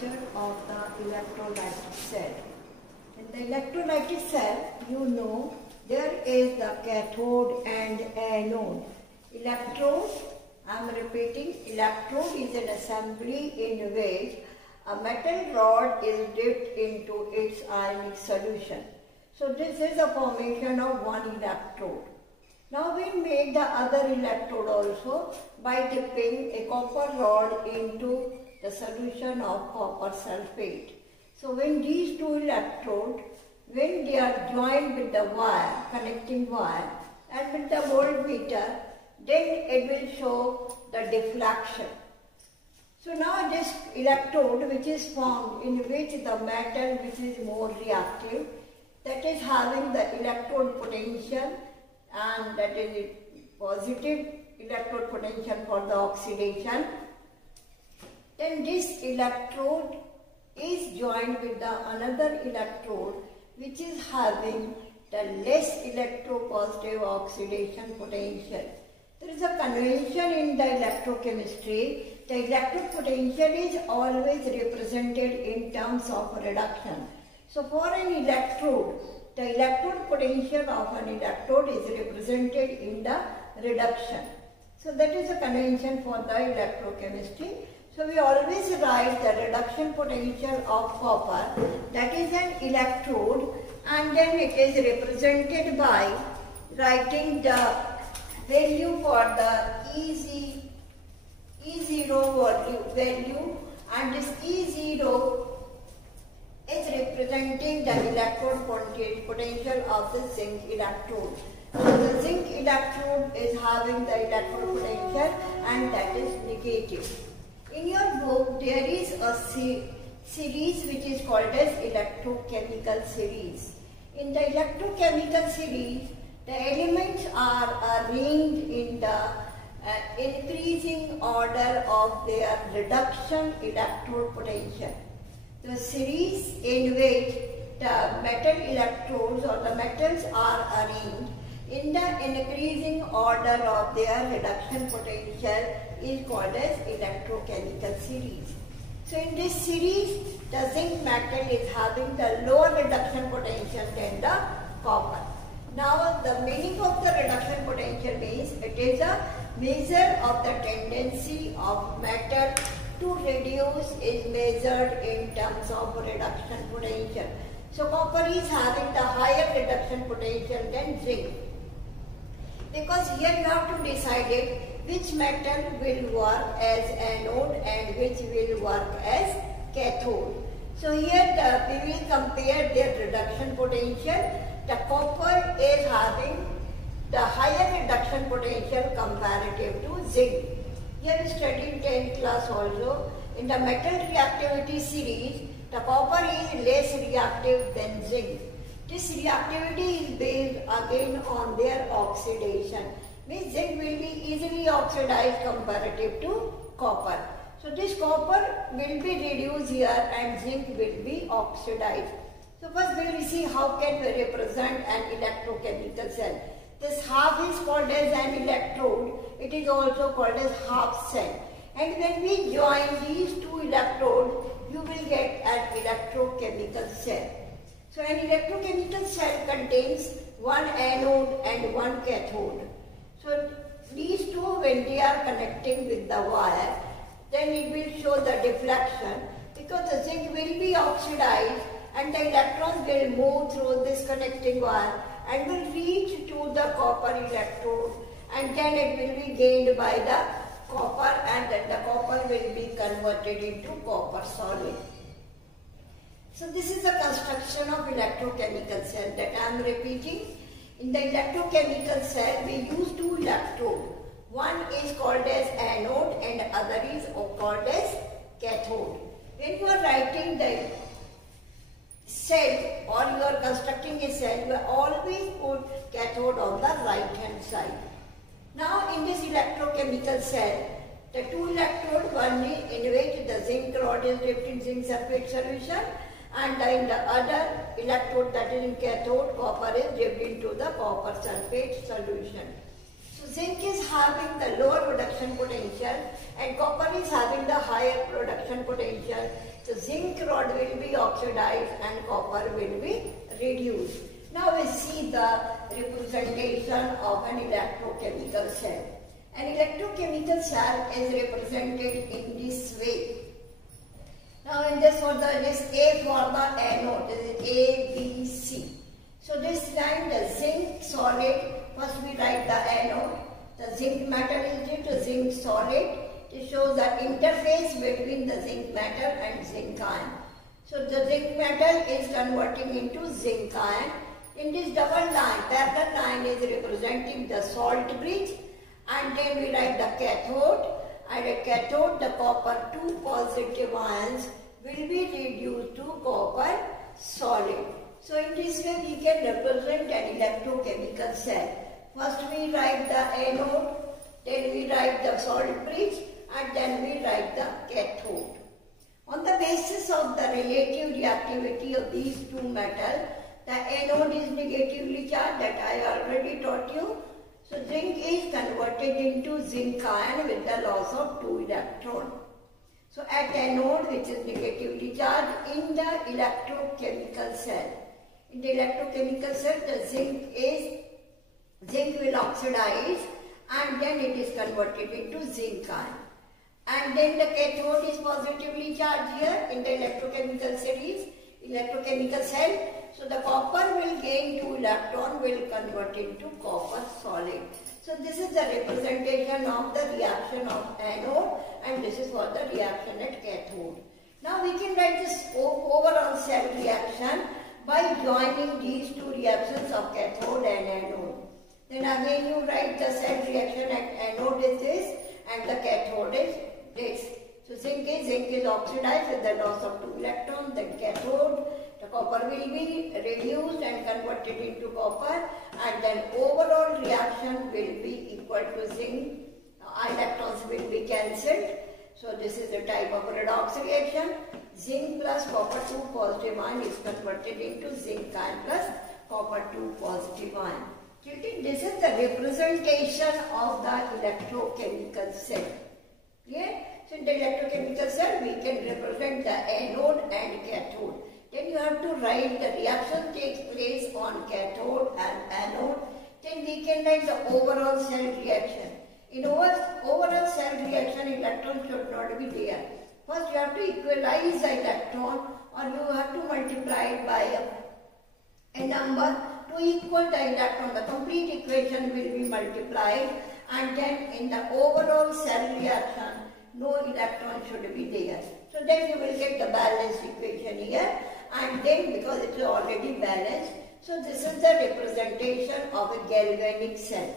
picture of the electrolytic cell. In the electrolytic cell, you know, there is the cathode and anode. Electrode, I am repeating, electrode is an assembly in which a metal rod is dipped into its ionic solution. So this is a formation of one electrode. Now we make the other electrode also by dipping a copper rod into the solution of copper sulfate. So when these two electrodes, when they are joined with the wire, connecting wire, and with the voltmeter, then it will show the deflection. So now this electrode which is formed, in which the metal which is more reactive, that is having the electrode potential, and that is positive electrode potential for the oxidation. Then this electrode is joined with the another electrode which is having the less electropositive oxidation potential. There is a convention in the electrochemistry. The electrode potential is always represented in terms of reduction. So for an electrode, the electrode potential of an electrode is represented in the reduction. So that is a convention for the electrochemistry. So we always write the reduction potential of copper, that is an electrode, and then it is represented by writing the value for the E0 value, and this E0 is representing the electrode potential of the zinc electrode. So the zinc electrode is having the electrode potential, and that is negative. In your book there is a series which is called as electrochemical series. In the electrochemical series, the elements are arranged in the increasing order of their reduction electrode potential. The series in which the metal electrodes or the metals are arranged in the increasing order of their reduction potential is called as electrochemical series. So in this series, the zinc metal is having the lower reduction potential than the copper. Now the meaning of the reduction potential means it is a measure of the tendency of metal to reduce is measured in terms of reduction potential. So copper is having the higher reduction potential than zinc. Because here you have to decide it which metal will work as anode and which will work as cathode. So here we will compare their reduction potential. The copper is having the higher reduction potential comparative to zinc. Here we studied in 10th class also. In the metal reactivity series, the copper is less reactive than zinc. This reactivity is based again on their oxidation. Means zinc will be easily oxidized comparative to copper. So this copper will be reduced here and zinc will be oxidized. So first we will see how can we represent an electrochemical cell. This half is called as an electrode. It is also called as half cell. And when we join these two electrodes, you will get an electrochemical cell. So an electrochemical cell contains one anode and one cathode. So these two, when they are connecting with the wire, then it will show the deflection, because the zinc will be oxidized and the electrons will move through this connecting wire and will reach to the copper electrode, and then it will be gained by the copper, and then the copper will be converted into copper solid. So this is the construction of electrochemical cell that I am repeating. In the electrochemical cell, we use two electrodes. One is called as anode and other is called as cathode. When you are writing the cell or you are constructing a cell, you always put cathode on the right hand side. Now in this electrochemical cell, the two electrodes, one in which the zinc rod is dipped in zinc sulfate solution, and in the other electrode, that is in cathode, copper is dipped into the copper sulfate solution. So zinc is having the lower production potential and copper is having the higher production potential. So zinc rod will be oxidized and copper will be reduced. Now we see the representation of an electrochemical cell. An electrochemical cell is represented in this way. Now in this for the list A for the anode, this is A, B, C. So this time the zinc solid, first we write the anode. The zinc metal is due to zinc solid. It shows the interface between the zinc metal and zinc ion. So the zinc metal is converting into zinc ion. In this double line, parallel line is representing the salt bridge, and then we write the cathode, and at cathode the copper 2 positive ions will be reduced to copper solid. So in this way we can represent an electrochemical cell. First we write the anode, then we write the salt bridge, and then we write the cathode. On the basis of the relative reactivity of these two metals, the anode is negatively charged, that I already taught you. So zinc is converted into zinc ion with the loss of 2 electrons. So at anode, which is negatively charged, in the electrochemical cell. In the electrochemical cell, the zinc will oxidize and then it is converted into zinc ion. And then the cathode is positively charged here in the electrochemical cell. So the copper will gain 2 electrons, will convert into copper solid. So this is the representation of the reaction of anode, and this is for the reaction at cathode. Now we can write this overall cell reaction by joining these two reactions of cathode and anode. Then again you write the cell reaction at anode is this and the cathode is this. So zinc is oxidized with the loss of 2 electrons, then cathode, the copper will be reduced and converted into copper, and then overall reaction will be equal to zinc. Electrons will be cancelled. So this is the type of redox reaction. Zinc plus copper 2 positive ion is converted into zinc ion plus copper 2 positive ion. This is the representation of the electrochemical cell. Clear? So in the electrochemical cell we can represent the anode and cathode. Then you have to write the reaction takes place on cathode and anode. Then we can write the overall cell reaction. In overall cell reaction, electron should not be there. First you have to equalize the electron, or you have to multiply it by a number to equal the electron. The complete equation will be multiplied, and then in the overall cell reaction, no electron should be there. So then you will get the balanced equation here, and then because it is already balanced, so this is the representation of a galvanic cell.